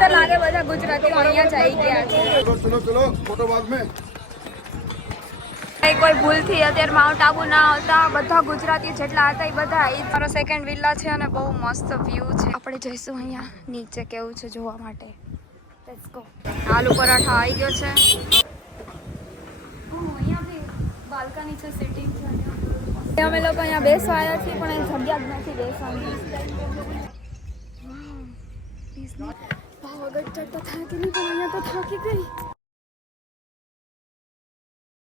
તો લાગે બધા ગુજરાતીઓ અહીંયા જ આવી ગયા છે. ચલો ફોટો બાગ મેં કોઈ ભૂલથી અત્યારે માઉન્ટ આબુ ના આવતા, બધા ગુજરાતી જેટલા હતા એ બધા. એ મારો સેકન્ડ વિલા છે અને બહુ મસ્ત વ્યૂ છે. આપણે જઈશું અહીંયા નીચે કેવું છે જોવા માટે. Let's go. આલુ પરાઠા આવી ગયો છે. અહીંયા બી બાલ્કની છે, સિટિંગ છે. અમે લોકો અહીંયા બેસવા આવ્યા છીએ પણ એ જગ્યા જ નથી બેસવાની. આગળ ચડતા થાકી નહીં પણ અહીંયા તો થાકી ગઈ.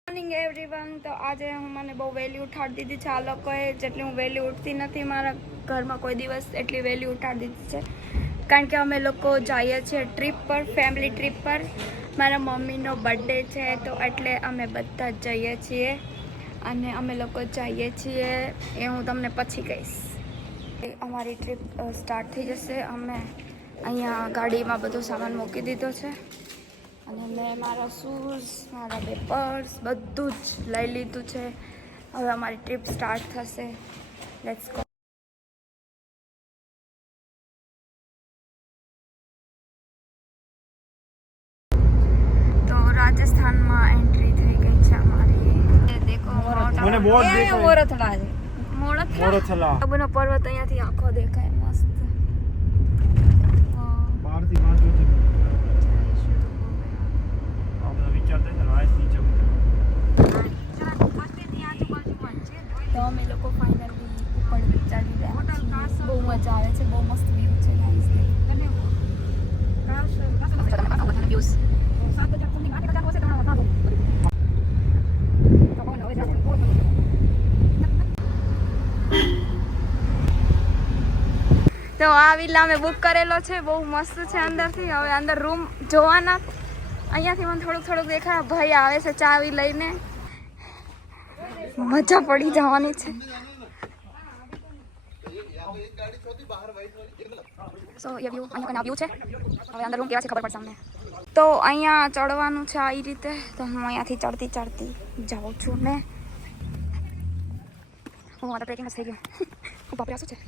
Morning everyone. તો આજે મને બહુ વહેલી ઉઠાડી દીધી છે આ લોકોએ. જેટલી હું વહેલી ઉઠતી નથી મારા ઘરમાં કોઈ દિવસ, એટલી વહેલી ઉઠાડી દીધી છે. કારણ કે અમે લોકો જઈએ છીએ ટ્રીપ પર, ફેમિલી ટ્રીપ પર. મારા મમ્મીનો બર્થડે છે તો એટલે અમે બધા જ જઈએ છીએ. અને અમે લોકો જઈએ છીએ એ હું તમને પછી કહીશ. અમારી ટ્રીપ સ્ટાર્ટ થઈ જશે. અમે અહીંયા ગાડીમાં બધો સામાન મૂકી દીધો છે અને મેં મારા શૂઝ, મારા પેપર્સ બધું જ લઈ લીધું છે. હવે અમારી ટ્રીપ સ્ટાર્ટ થશે. Let's go. તો રાજસ્થાનમાં એન્ટ્રી થઈ ગઈ છે અમારી. દેખો મને બોર્ડ દેખાય. મોરથલા છે. મોરથલા આબુનો પર્વત અહીંયાથી આખો દેખાય મસ્ત. બહારથી વાંચો છે. આપણે વિચારતા છે રાઈસ નીચે તો અમે લોકો ફાઇનલી ઉપર ચડી ગયા. બહુ મજા આવે છે, બહુ મસ્ત વ્યૂ છે ગાઈસ. તો આ વિલા અમે બુક કરેલો છે, બહુ મસ્ત છે અંદરથી. હવે અંદર રૂમ જોવાના. અહીંયાથી મને થોડુંક દેખાય. ભાઈ આવે છે ચાવી લઈને. મજા પડી જવાની છે. સો એ વ્યૂ અહીંયા વ્યૂ છે. હવે અંદર રૂમ કેવા છે ખબર પડશે અમને. તો અહીંયા ચડવાનું છે આ રીતે. તો હું અહીંયાથી ચડતી જાઉં છું ને. હું મારા ટ્રેકિંગ થઈ ગયું. હું બાપરે શું છે.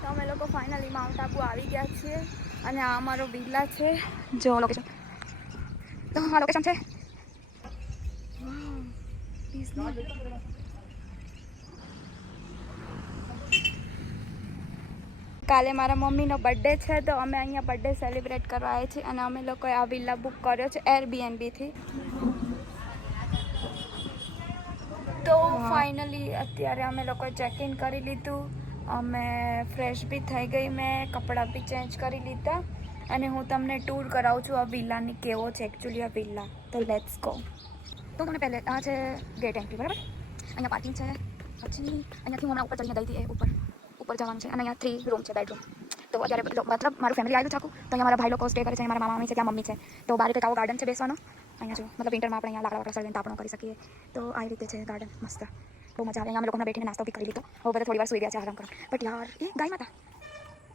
તો અમે લોકો ફાઇનલી માઉન્ટ આબુ આવી ગયા છીએ અને આ અમારો વિલા છે. જો લોકેશન. તો આ લોકેશન છે. કાલે મારા મમ્મીનો બર્થડે છે તો અમે અહીંયા બર્થડે સેલિબ્રેટ કરવા આવ્યા છીએ અને અમે લોકોએ આ વિલા બુક કર્યો છે એરબીએનબીથી. તો ફાઇનલી અત્યારે અમે લોકોએ ચેક ઇન કરી લીધું. અમે ફ્રેશ બી થઈ ગઈ, મેં કપડાં બી ચેન્જ કરી લીધા અને હું તમને ટૂર કરાવું છું આ વિલાની કેવો છે એકચ્યુઅલી આ વિલા. તો લેટ્સ ગો. તો મને પહેલે આ છે ગેટ એન્ટ્રી, બરાબર. અહીંયા પાર્કિંગ છે. પછી અહીંયાથી હું હમણાં ઉપર ચડીને ગઈ હતી એ ઉપર જવાનું છે અને અહીંયા 3 રૂમ છે, બેડરૂમ. તો અત્યારે મતલબ મારું ફેમિલી આવ્યું છે આખું. તો અહીંયા મારા ભાઈ લોકો સ્ટે કરે છે. મારા મામા મામી છે, ત્યાં મમ્મી છે. તો બહાર કંઈક આવો ગાર્ડન છે બેસવાનો. અહીંયા જો મતલબ વિન્ટરમાં આપણે અહીંયા લાકડા સળીને તાપણો કરી શકીએ. તો આ રીતે છે ગાર્ડન, મસ્ત, બહુ મજા આવે. અહીંયા અમે લોકોને બેઠીને નાસ્તો બી કરી લીધો. હવે બધા થોડી વાર સુઈ ગયા છે આરામ કરો. બટ યાર એ ગાય માતા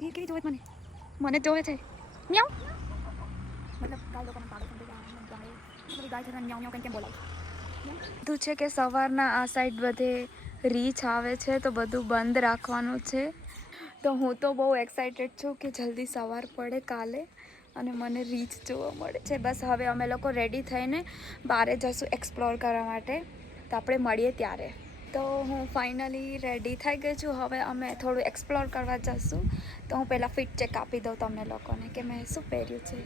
એ કેવી જોવે મને જોવે છે. મ્યાઉ મતલબ ગાય લોકોને પાડો સમજી ગાય છે મ્યાઉ કંઈ કેમ બોલાય. બધું છે કે સવારના આ સાઈડ બધે રીચ આવે છે તો બધું બંધ રાખવાનું છે. તો હું તો બહુ એક્સાઇટેડ છું કે જલ્દી સવાર પડે કાલે અને મને રીચ જોવા મળે છે. બસ હવે અમે લોકો રેડી થઈને બહાર જઈશું એક્સપ્લોર કરવા માટે. તો આપણે મળીએ ત્યારે. તો હું ફાઇનલી રેડી થઈ ગઈ છું. હવે અમે થોડું એક્સપ્લોર કરવા જઈશું. તો હું પહેલાં ફિટ ચેક આપી દઉં તમને લોકોને કે મેં શું પહેર્યું છે.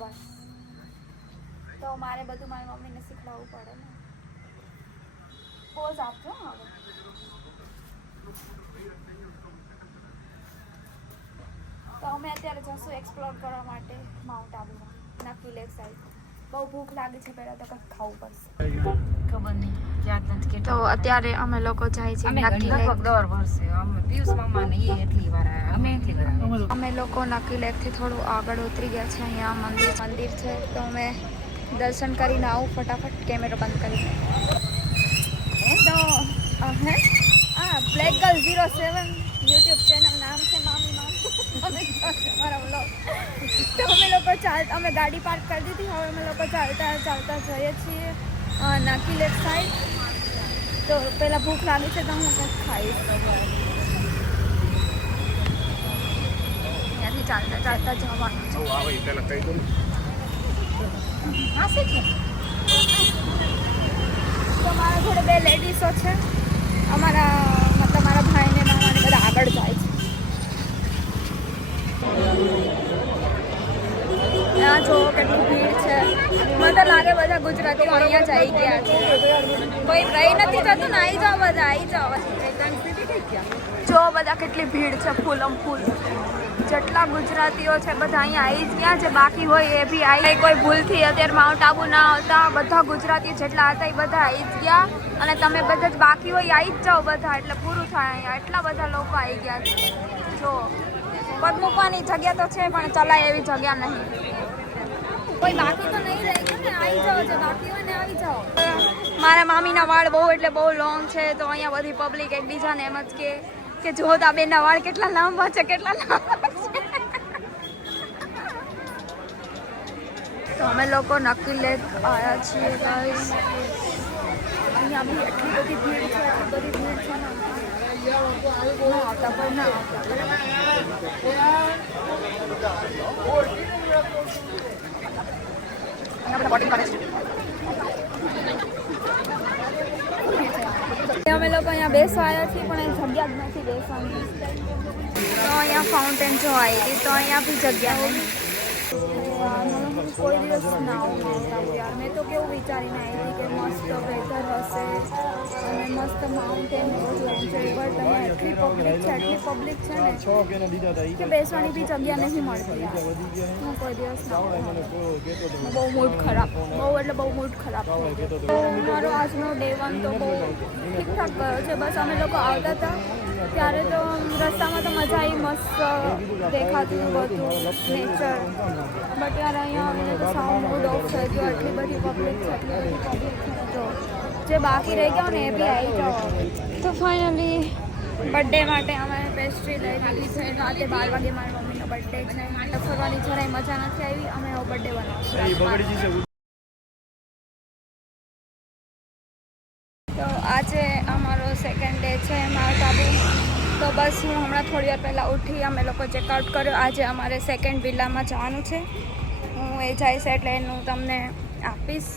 બસ તો મારે બધું મારી મમ્મીને શીખવાડવું પડે ને. પોઝ આપજો હવે. તો અમે અત્યારે જઈશું એક્સપ્લોર કરવા માટે માઉન્ટ આબુમાં, નક્કી લેક સાઈડ. બહુ ભૂખ લાગી છે, પહેલાં તો કંઈક ખાવું પડશે. ખબર નહીં યાદ નથી કે તો અત્યારે અમે લોકો જાય છે નક્કી લેક. દર વર્ષે અમે પિયુષ મામા ને એ એટલી વાર અમે એટલી વાર અમે લોકો નક્કી લેકથી થોડું આગળ ઉતરી ગયા છે. અહીંયા મંદિર છે તો અમે દર્શન કરીને આવું ફટાફટ, કેમેરો બંધ કરીને. તો હે બ્લેક ગર્લ 07 યુટ્યુબ ચેનલ નામ છે મામી. ચાલતા અમે ગાડી પાર્ક કરી દીધી. હવે અમે લોકો ચાલતા ચાલતા જઈએ છીએ નાકી લેફ્ટ સાઈડ. તો પહેલાં ભૂખ લાગી છે તો હું કંઈક ખાઈશ. ત્યાંથી ચાલતા ચાલતા જવાનું છે. તો મારા જોડે 2 લેડીઝો છે. અમારા મતલબ મારા ભાઈને મામાને બધા આગળ જાય છે. ત્યાં જો કેટલી ભીડ છે. મને તો લાગે બધા ગુજરાતીઓ અહીંયા જ આવી ગયા છે. કોઈ રહી નથી જતું ને. આવી જાઓ બધા, આવી જાઓ. જો બધા કેટલી ભીડ છે. ફૂલમ ફૂલ જેટલા ગુજરાતીઓ છે બધા અહીંયા આવી જ ગયા છે. બાકી હોય એ બી આવી. કોઈ ભૂલથી અત્યારે માઉન્ટ આબુ ના આવતા. બધા ગુજરાતીઓ જેટલા હતા એ બધા આવી જ ગયા. અને તમે બધા જ બાકી હોય આવી જ જાઓ બધા, એટલે પૂરું થાય. અહીંયા એટલા બધા લોકો આવી ગયા છે. જો પગ મૂકવાની જગ્યા તો છે પણ ચલાય એવી જગ્યા નહીં. કોઈ બાકી તો નહીં રહી ગયું ને. આવી જાઓ, જે બાકી હોય ને આવી જાઓ. મારા મામીના વાળ બહુ એટલે બહુ લોંગ છે. તો અહીંયા બધી પબ્લિક એકબીજાને એમ જ કે જો બેનના વાળ કેટલા લાંબા છે, કેટલા લાંબા છે. તો અમે લોકો નક્કી લેક આવ્યા છીએ ગાઈસ. અહીંયા બી એટલી બધી ભીડ છે, એટલી બધી ભીડ છે ને. ના આવતા કોઈ ના આવતા. અમે લોકો અહીંયા બેસવા આવ્યા છીએ પણ એ જગ્યા જ નથી બેસવાની. તો અહીંયા ફાઉન્ટેન જો આવી તો અહીંયા બી જગ્યા નહીં. કોઈ દિવસ ના આવું યાર. મેં તો કેવું વિચારીને આવી હતી કે મસ્ત વેધર હશે અને મસ્ત માઉન્ટેન બધું એન્જોય. બટ અહીંયા એટલી પબ્લિક છે ને કે બેસવાની બી જગ્યા નથી મળતી. હું કોઈ દિવસ ના આવું. બહુ મૂડ ખરાબ, બહુ એટલે બહુ મૂડ ખરાબ. મારો આજનો ડે 1 તો બહુ ઠીકઠાક ગયો છે. બસ અમે લોકો આવતા હતા ત્યારે તો રસ્તામાં તો મજા આવી, મસ્ત દેખાતું બધું નેચર. બટ યાર અહીંયા આવીને તો સાવ મૂડ ઓફ થઈ ગયો. એટલી બધી પબ્લિક છે, એટલી બધી પબ્લિક છે. જો જે બાકી રહી ગયો ને એ બી આવી જાઓ. તો ફાઇનલી બર્થડે માટે અમે પેસ્ટ્રી લઈ લીધી છે. રાતે 12 વાગે મારી મમ્મીનો બર્થડે છે. એટલે ફરવાની જરાય મજા નથી આવી. અમે એવો બર્થડે બનાવશું. તો આજે અમારો સેકન્ડ ડે છે માઉન્ટ આબુ. તો બસ હું હમણાં થોડી વાર પહેલાં ઉઠી. અમે લોકો ચેકઆઉટ કર્યો. આજે અમારે સેકન્ડ વિલામાં જવાનું છે. હું એ જઈશ એટલે એનું તમને આપીશ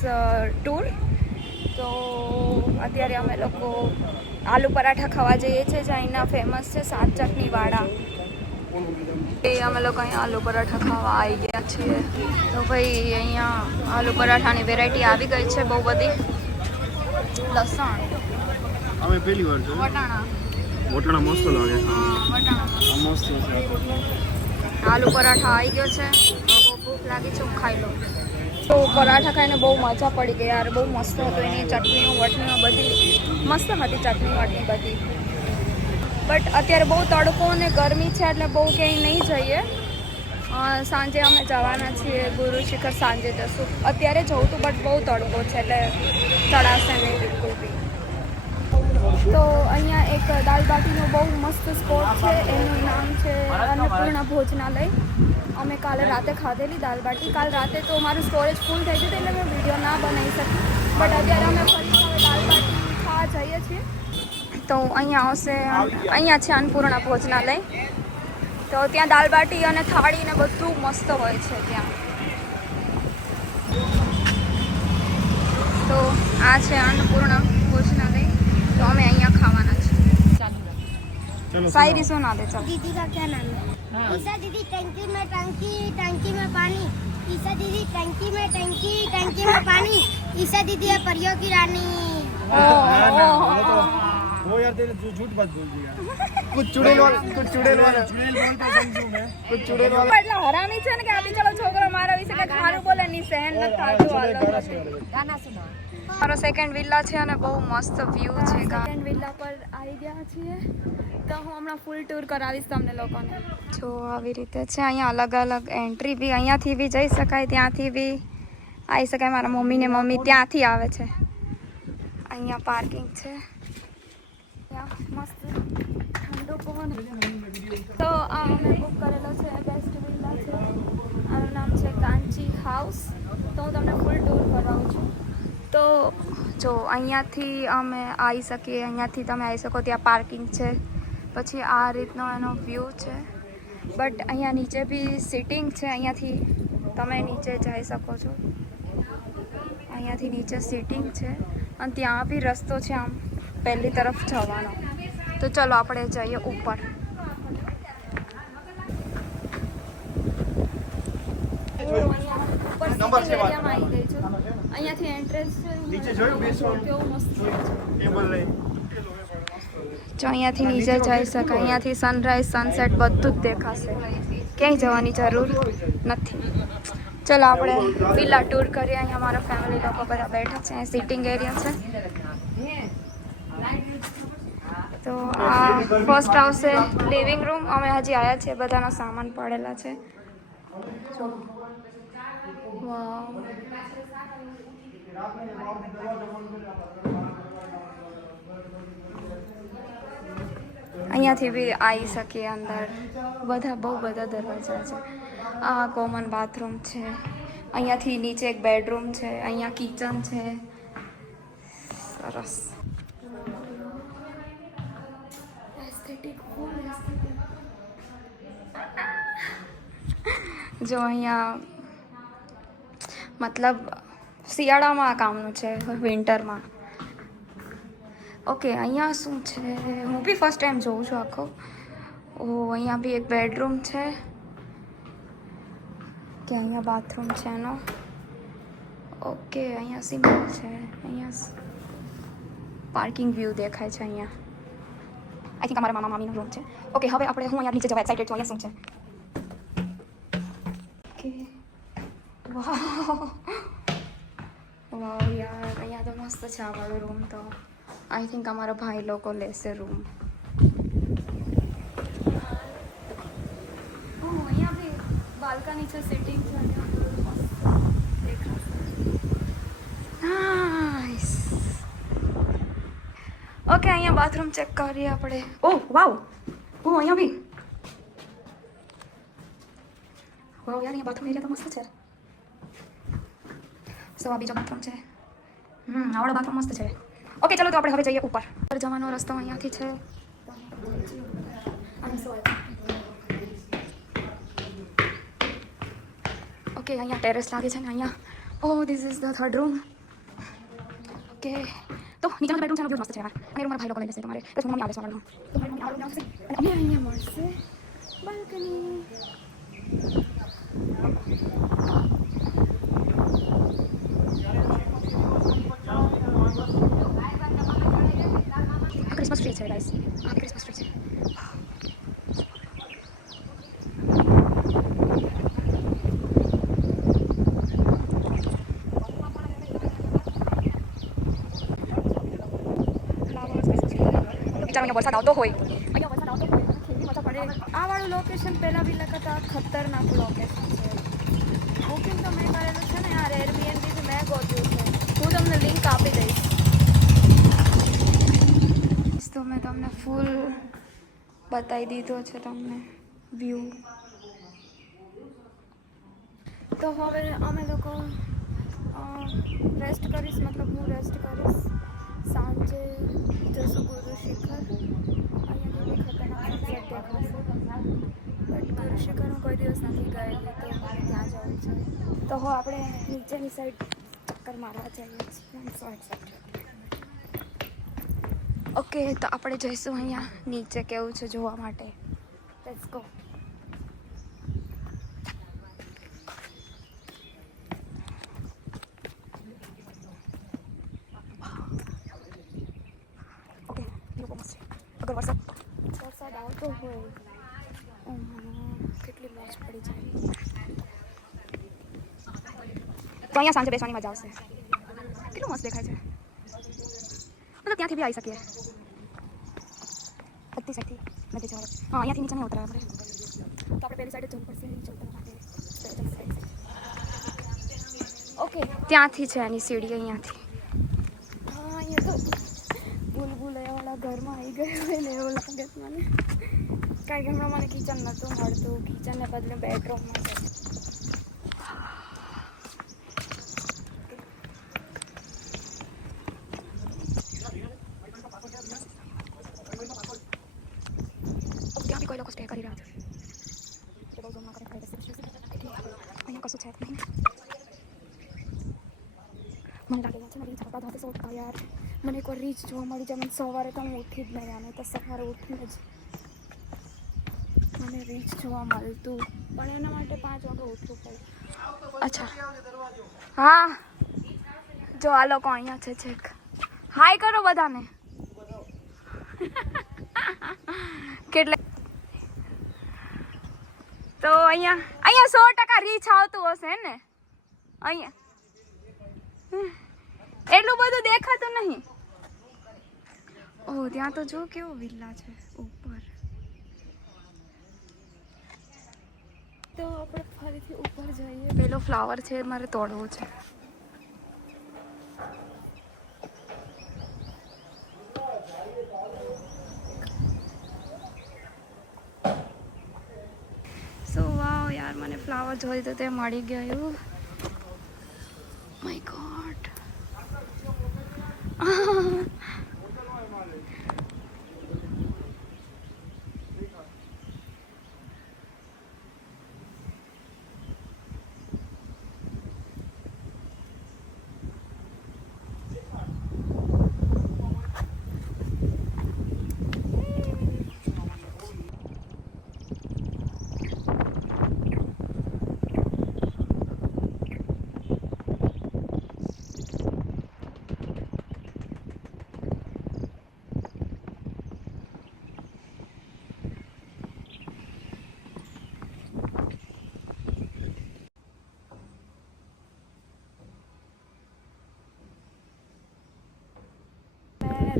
ટૂર. તો અત્યારે અમે લોકો આલુ પરાઠા ખાવા જઈએ છીએ. જે અહીંના ફેમસ છે 7 ચટણીવાળા. એ અમે લોકો અહીંયા આલુ પરાઠા ખાવા આવી ગયા છીએ. તો ભાઈ અહીંયા આલુ પરાઠાની વેરાયટી આવી ગઈ છે બહુ બધી. લસણ, અમે પહેલી વાર છે. વટાણા મસ્ત લાગે. હા વટાણા મસ્ત છે. આલુ પરાઠા આવી ગયો છે. બહુ ભૂખ લાગી છે, ખાઈ લો. તો પરાઠા ખાઈને બહુ મજા પડી ગઈ યાર. બહુ મસ્ત હતું. એની ચટણીઓ વટણીઓ બધી મસ્ત હતી. ચટણી વટણી બધી. બટ અત્યારે બહુ તડકો અને ગરમી છે એટલે બહુ ક્યાંય નહીં જઈએ. સાંજે અમે જવાના છીએ ગુરુ શિખર. સાંજે જશું. અત્યારે જવું હતું બટ બહુ તડકો છે એટલે ચડાશે નહીં બિલકુલ બી. તો અહીંયા એક દાલ બાટીનો બહુ મસ્ત સ્પોટ છે. એનું નામ છે અન્નપૂર્ણા ભોજનાલય. અમે કાલે રાતે ખાધેલી દાલ બાટી. કાલ રાતે તો મારું સ્ટોરેજ ફૂલ થઈ ગયું એટલે મેં વિડીયો ના બનાવી શકી. બટ અત્યારે અમે ફરી હવે દાલ બાટી ખાવા જઈએ છીએ. તો અહીંયા આવશે, અહીંયા છે અન્નપૂર્ણા ભોજનાલય. તો ત્યાં દાલ બાટી અને થાળી ને બધું મસ્ત હોય છે ત્યાં. તો આ છે અન્નપૂર્ણા ભોજનાલય. તો અમે અહીંયા ખાવાના છે. શાયરી सुना दे चल. दीदी का क्या नाम है? ईसा दीदी टंकी में पानी. ईसा दीदी टंकी में पानी. ईसा दीदी है परियों की रानी. वो यार तेरे झूठ बात बोल दिया. कुछ चुड़ैल वाला बोलता समझू मैं. कुछ चुड़ैल वाला એટલે હરામી છે ને કે આ બિચારો છોકરો મારા વિશે કંઈક ખારું બોલે ની સહેન નથી થતું. ગાના સુનો. મારો સેકન્ડ વિલા છે અને બહુ મસ્ત વ્યૂ છે. સેકન્ડ વિલા પર આવી ગયા છીએ. તો હું હમણાં ફૂલ ટૂર કરાવીશ તમને લોકોને. જો આવી રીતે છે. અહીંયા અલગ અલગ એન્ટ્રી બી અહીંયાથી બી જઈ શકાય, ત્યાંથી બી આવી શકાય. મારા મમ્મી ત્યાંથી આવે છે. અહીંયા પાર્કિંગ છે. મસ્ત ઠંડો પવન. તો આ અમે બુક કરેલો છે બેસ્ટ વિલા છે. આનું નામ છે કાન હાઉસ. તો હું તમને ફૂલ ટૂર કરાવું છું. તો જો અહીંયાથી અમે આવી શકીએ, અહીંયાથી તમે આવી શકો. ત્યાં પાર્કિંગ છે. પછી આ રીતનો એનો વ્યૂ છે. બટ અહીંયા નીચે બી સિટિંગ છે. અહીંયાથી તમે નીચે જઈ શકો છો. અહીંયાથી નીચે સિટિંગ છે અને ત્યાં બી રસ્તો છે આમ પહેલી તરફ જવાનો. તો ચલો આપણે જઈએ ઉપર. અહીંયાથી એન્ટ્રન્સ નીચે જોયું બેસવાનું કેવું મસ્ત ટેબલ લઈ જો અહીંયાથી નીચે જઈ શકાય. અહીંયાથી સનરાઈઝ સનસેટ બધું જ દેખાશે. ક્યાંય જવાની જરૂર નથી. ચલો આપણે વિલા ટૂર કરીએ. અહીંયા મારા ફેમિલી લોકો બધા બેઠા છે. અહીં સિટિંગ એરિયા છે. તો આ ફર્સ્ટ હાઉસ છે લિવિંગ રૂમ. અમે હજી આવ્યા છીએ, બધાના સામાન પડેલા છે. જો વાવ, અહીંયાથી બી આવી શકીએ અંદર. બહુ બધા દરવાજા છે. આ કોમન બાથરૂમ છે. અહીંયાથી નીચે એક બેડરૂમ છે. અહીંયા કિચન છે. સરસ. જો અહીંયા મતલબ શિયાળામાં આ કામનું છે, વિન્ટરમાં. ઓકે, અહીંયા શું છે? હું બી ફર્સ્ટ ટાઈમ જોઉં છું આખો. અહીંયા બી એક બેડરૂમ છે કે અહીંયા બાથરૂમ છે એનો. ઓકે, અહીંયા સિમ્પલ છે. અહીંયા પાર્કિંગ વ્યૂ દેખાય છે. અહીંયા આઈ થિંક અમારા મામા મામીનો રૂમ છે. ઓકે, હવે આપણે હું અહીંયા નીચે જવા એક્સાઇટેડ છું. અહીંયા શું છે? ઓકે, વાવ યાર, અહીંયા તો મસ્ત છે આ વાળો રૂમ. તો આઈ થિંક અમારા ભાઈ લોકો લેશે રૂમ. અહીંયા બી બાલ્કની છે, સિટિંગ છે. નાઈસ. ઓકે, અહીંયા બાથરૂમ ચેક કરીએ આપણે. ઓહ વાવ, અહીંયા બી વાવ યાર, અહીંયા બાથરૂમ એરિયા તો મસ્ત છે. સો આ બીજો બાથરૂમ છે. આવડો બાથરૂમ મસ્ત છે. ઓકે, ચલો તો આપણે હવે જઈએ ઉપર. ઉપર જવાનો રસ્તો અહીંયાથી છે. ઓકે, અહીંયા ટેરેસ લાગે છે ને અહીંયા. Oh, this is the third room. Okay, તો નીચેનો બેડરૂમ છે, મસ્ત છે યાર. અને મારા ભાઈ લોકો લઈ લેશે તમારે. બસ મમ્મી આવે છે વાળો. તો મારી મમ્મી આવશે અને અમે અહીંયા મળશે બાલ્કની. ક્રિસમસ ટ્રી છે ગાઈસ. આ ક્રિસમસ ટ્રી છે. અહીંયા વરસાદ આવતો હોય, ખેતી મજા પડે. આ વાળું લોકેશન પહેલાં બી લખતા ખતરનાક લોકેશન છે. બુકિંગ તો મેં કરેલું છે ને યાર, એરબીએનબી મેં ગોત્યું છે. હું તમને લિંક આપી દઈશ. તો મેં તમને ફૂલ બતાવી દીધો છે તમને વ્યૂ. તો હવે અમે લોકો રેસ્ટ કરીશ, મતલબ હું રેસ્ટ કરીશ. સાંજે જશું ગુરુ શિખર. અહીંયા ખતરનાક સનસેટ દેખાશે. બટ ગુરુ શિખર હું કોઈ દિવસ નથી ગયેલી, તો મારે ત્યાં જવું છે. તો હું આપણે નીચેની સાઈડ ચક્કર મારવા જઈએ છીએ. So excited. ઓકે, તો આપણે જઈશું અહીંયા નીચે કેવું છે જોવા માટે. Let's go. ઓકે, અગર વરસાદ આવતો હોય કેટલી મોજ પડી જાય. તો અહીંયા સાંજે બેસવાની મજા આવશે. કેટલું મસ્ત દેખાય છે. मतलब ત્યાંથી બી આવી શકીએ. બધી સાઈડથી બધી જવા. હા, અહીંયાથી નીચે નહીં ઉતરાય આપણે. તો આપણે પહેલી સાઈડે જવું પડશે નીચે ઉતરવા માટે. ઓકે, ત્યાંથી છે એની સીડી અહીંયાથી. હા, અહીંયા તો બુલબુલૈયાવાળા ઘરમાં આવી ગયો હોય ને એવું લાગે છે મને. કારણ કે હમણાં મને કિચન નહોતું મળતું. કિચનને બદલે બેડરૂમમાં છે. છે જ નહીં. મને લાગે છે ને રીચ આપણા સાથે શોધતા યાર મને એકવાર રીચ જોવા મળી જાય. મને સવારે તો હું ઉઠી જ નહીં આને તો સવારે ઉઠીને જ મને રીચ જોવા મળતું પણ એના માટે 5 વાગે ઉઠવું પડે. અચ્છા હા જો આ લોકો અહીંયા છે છેક. હાય કરો બધાને. કેટલે તો અહીંયા 100% રીચ આવતું હશે ને. અહીંયા એટલું બધું દેખાતું નહીં. ઓહ ત્યાં તો જો કેવો વિલ્લા છે ઉપર. તો આપણે ફરીથી ઉપર જઈએ. પેલો ફ્લાવર છે મારે તોડવો છે. સો વાવ યાર મને ફ્લાવર જોઈ તો તે મળી ગયું. માય ગોડ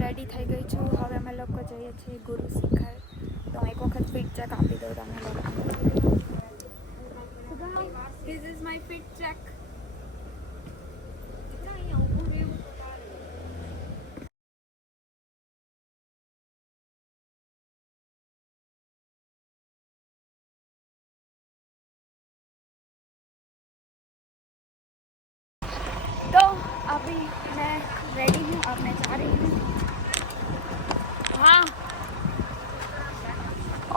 રેડી થઈ ગઈ છું. હવે અમે લોકો જઈએ છીએ ગુરુ શિખર. તો એક વખત ફિટ ચેક આપી દઉં તમે લોકો. This is my fit check. तो अभी मैं रेडी हूँ. अब मैं जा रही हूँ. हाँ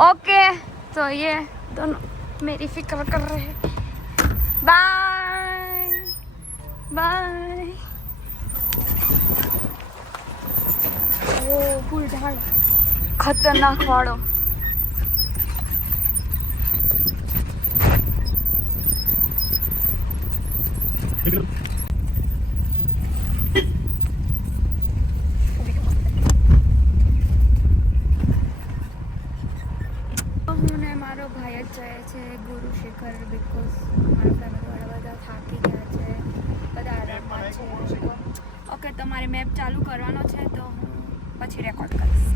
ओके तो ये दोनों मेरी फिक्र कर रहे हैं. Bye bye. ओ फुल ढाल खतरनाक वाड़ो. મારો ભાઈ જ જાય છે ગુરુ શિખર બિકોઝ મારા ફેમિલીવાળા બધા થાકી ગયા છે. બધા આરામમાં છે. ઓકે તમારે મેપ ચાલુ કરવાનો છે તો હું પછી રેકોર્ડ કરીશ.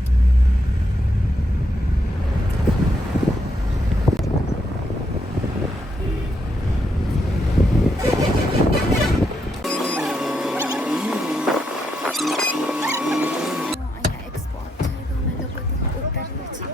અહીંયા એક સ્પોટ છે તો અમે લોકો ત્યાં ઉતરીએ છીએ.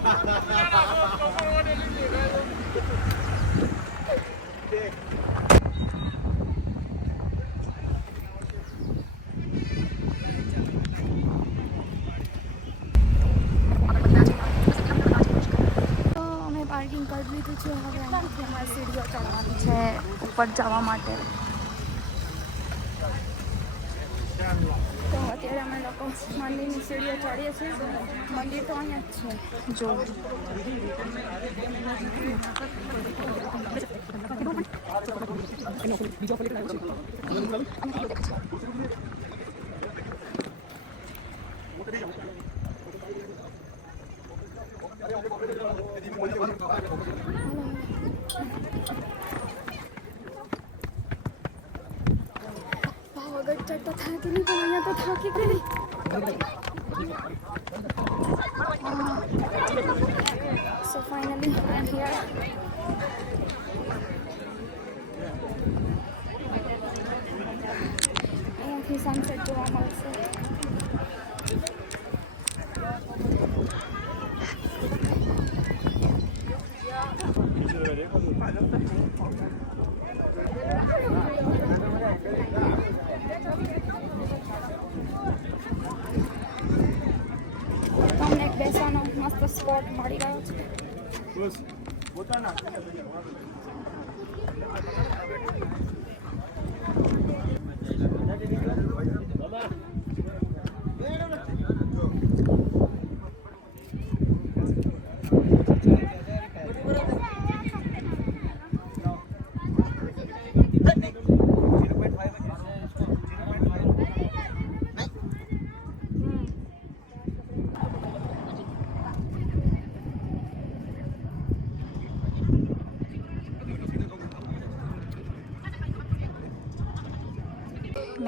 પાર્કિંગ કરી લીધું છે. હવે અહીંયાથી અમારે સીડીઓ ચડવાની છે ઉપર જવા માટે. તો અત્યારે અમે લોકો મંદિરની સીડીઓ ચડીએ છીએ. મંદિર તો અહીંયા જ છે જો. પાવાગઢ ચડતા થાકી નહીં પણ અહીંયા તો થાકી ગઈ. So finally I'm here. અહીંયાથી સનસેટ જોવા મળશે. તમને એક બેસવાનો મસ્ત સ્પોટ મળી ગયો છે.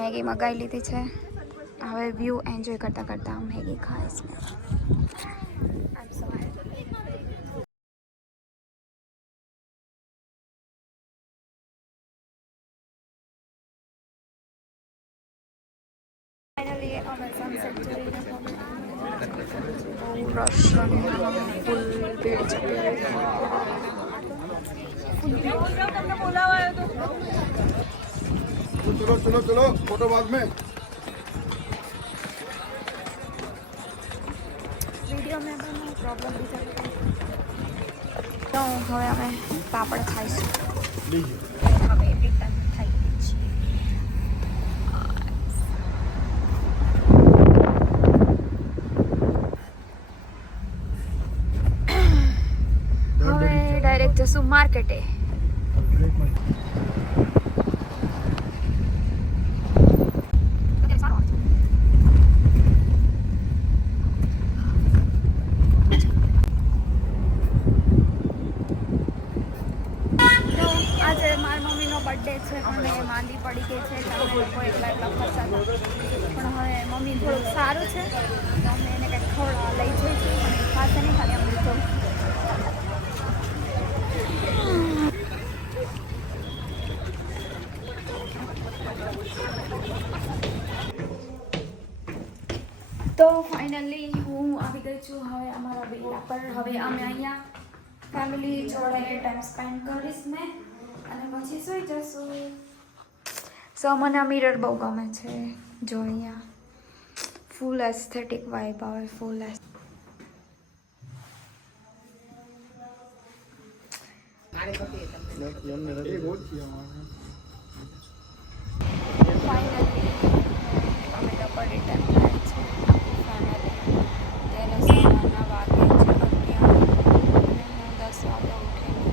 મેગી મગાવી લીધી છે. હવે વ્યૂ એન્જોય કરતા કરતા મેગી ખાઈશ. ફાઇનલી અમે સનસેટ જોઈને બહુ રશ ફૂલ ભીડ છે. चलो चलो चलो फोटो बाद में. વિડીયો મેં પણ પ્રોબ્લેમ બીજા તો હવે અમે પાપડ ખાઈશું. હવે રિટર્ન થઈ ગઈ છે. હવે ડાયરેક્ટ જશું માર્કેટે. આજે મારી મમ્મીનો બર્થડે છે પણ એ માંદી પડી ગઈ છે એટલે અમે લોકો એકલા ફરતા હતા. પણ હવે મમ્મી થોડુંક સારું છે તો અમે એને કંઈક ખવડાવવા લઈ જઈશું. અને ખાસ નહીં ખાલી અમે તો તો ફાઇનલી હું આવી ગઈ છું હવે અમારા બેટ પર. હવે અમે અહીંયા ફેમિલી જોડે ટાઈમ સ્પેન્ડ કરીશ મેં અને પછી સૂઈ જશું. સો મને આ મિરર બહુ ગમે છે. જો અહીંયા ફૂલ એસ્થેટિક વાઇબ આવે. ફૂલ ફાઇનલી અમે લોકો રિટર્ન થાય છે ફેમિલી. ત્યારે સવારના વાગે છે 10 વાગે ઉઠીને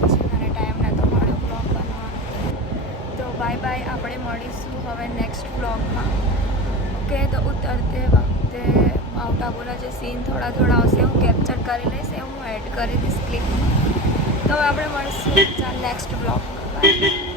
પછી મને ટાઈમ નહોતો મળ્યો બ્લોગ બનાવવાનો. તો બાય બાય. આપણે મળીશું હવે નેક્સ્ટ બ્લોગમાં. ઓકે, તો ઉતરતે વખતે માઉન્ટ આબુના જે સીન થોડા થોડા આવશે હું કેપ્ચર કરી લઈશ. એ હું એડ કરી દઈશ ક્લિપમાં. તો હવે આપણે મળીશું નેક્સ્ટ બ્લોગમાં. બાય.